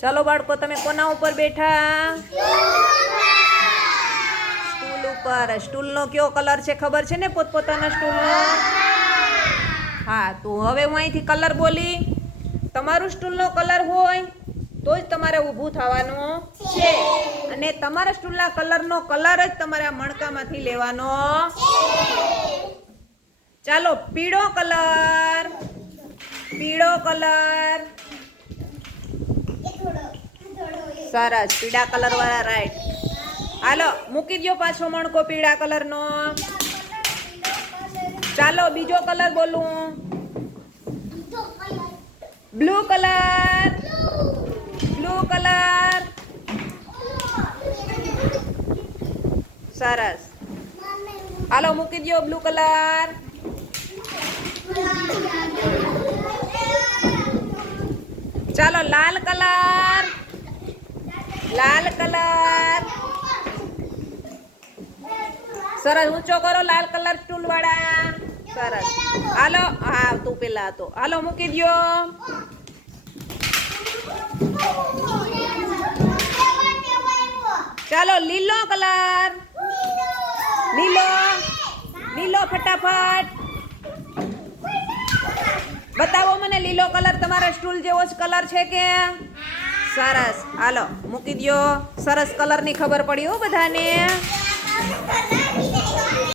ચાલો બાળકો, તમે કોના ઉપર બેઠા? સ્ટૂલ ઉપર. સ્ટૂલનો કયો કલર છે ખબર છે ને પોતપોતાના સ્ટૂલનો? હા, તો હવે હું અહીંથી કલર બોલી. તમારું સ્ટૂલનો કલર હોય તો જ તમારે ઊભું થવાનું છે, અને તમારા સ્ટૂલના કલરનો કલર જ તમારે આ મણકામાંથી લેવાનો. ચાલો, પીળો કલર. પીળો કલર. સરસ, પીળા કલર વાળા રાઈટ. હાલો, મૂકી દો પાછો મણકો પીળા કલરનો. ચાલો, બીજો કલર બોલું. Blue colour. Blue colour. સરસ. હાલો, મૂકી દો બ્લુ કલર. ચાલો, લાલ કલર. લાલ કલર. સરસ, ઊંચો કરો લાલ કલર સ્ટૂલ વાળા. સરસ. હાલો, હા તું પેલા હતો. હાલો, મૂકી દો. ચાલો, લીલો કલર. લીલો. લીલો ફટાફટ બતાવો મને, લીલો કલર તમારા સ્ટૂલ જેવો જ કલર છે કે? સરસ. હાલો, મૂકી દો. સરસ, કલરની ખબર પડી હો બધાને.